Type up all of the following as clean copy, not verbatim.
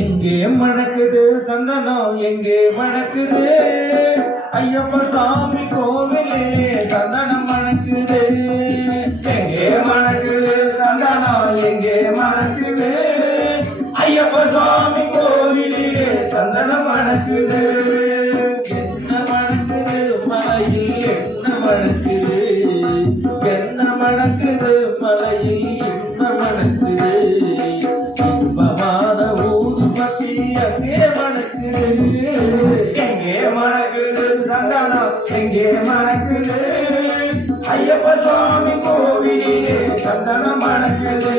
எங்கே மணக்குது சந்தனம் எங்கே மணக்குது ஐயப்ப சாமி கோவிலே சந்தனம் மணக்குது எங்கே மணக்குது சந்தனம் எங்கே மணக்குது ஐயப்ப சாமி கோவிலே சந்தனம் மணக்குது என்ன மணக்குது மலையில் என்ன மணக்குது என்ன மணக்குது மலையில் என்ன மணக்குது எங்கே மணக்குது சந்தனம் எங்கே மணக்குது ஐயப்ப சுவாமி கோவிலே சந்தனம் மணக்குது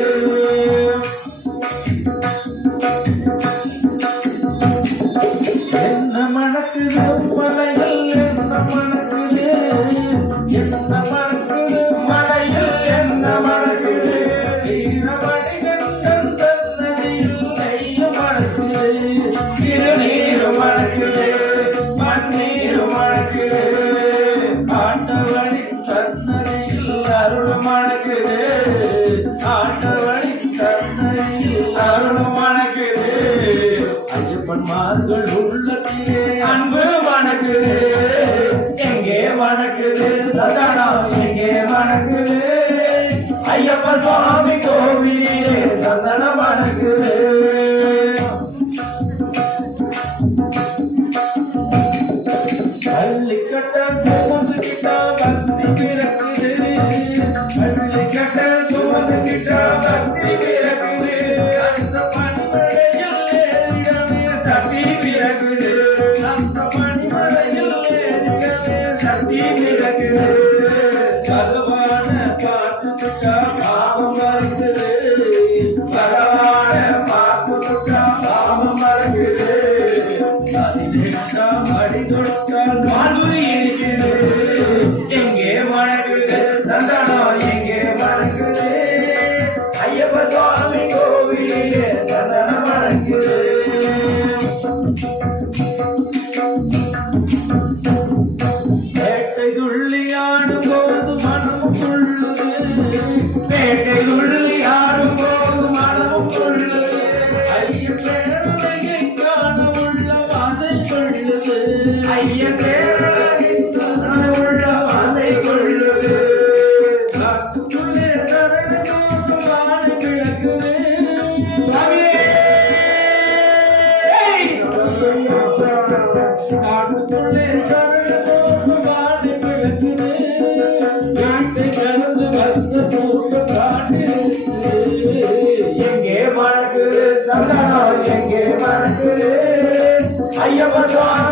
என்ன மணக்குது மலையில் என்ன மணக்குது என்ன மணக்குது மலையில் என்ன மணக்குது திருநீர் மணக்குது மண்ணீர் மணக்குது ஆண்டவனின் சன்னதியில் அருள் மணக்குது ஆண்டவனின் சன்னதியில் அருள் மணக்குது ஐயப்பன்மார்கள் உள்ளத்திலே அன்பு மணக்குது எங்கே மணக்குது சந்தனம் எங்கே மணக்குது ஐயப்ப சுவாமி கோவிலே சந்தனம் மணக்குது பள்ளிக்கட்ட சுமந்துகிட்டா பக்தி பிறக்குது பள்ளிக்கட்ட சுமந்துகிட்டா பக்தி பிறக்குது அந்த பணிமழையில் ஏறிடவே சக்தி பிறக்குது அந்த பணிமழையில் ஏறிடவே சக்தி பிறக்குது பகவான பார்த்துட்டா பாவம் மறக்குது பகவான பார்த்துட்டா பாவம் மறக்குது மடி தொட்டால் மாதுரி இருக்குது எங்கே மணக்குது சந்தனம் எங்கே மணக்குது ஐயப்ப சுவாமி கோவிலே சந்தனம் மணக்குது பேட்டை துள்ளி ஆடும் போது மனமும் துள்ளுது பேட்டை துள்ளி ஆடும் போது மனமும் துள்ளுது ஐயப்பேரலையை காண உள்ள வாசை கொள்ளுது ஐயப்பேரலையை காண உள்ள வாசை கொள்ளுது காட்டுக்குள்ளே சரண தோசம் வாழை விளக்குது காட்டுக்குள்ளே சரண தோசம் வாழை விளக்குது காட்டை கலந்து வந்த தூக்க காட்டிருக்குது எங்கே மணக்குது சந்தனம் எங்கே மணக்குது ஐயப்ப சுவாமி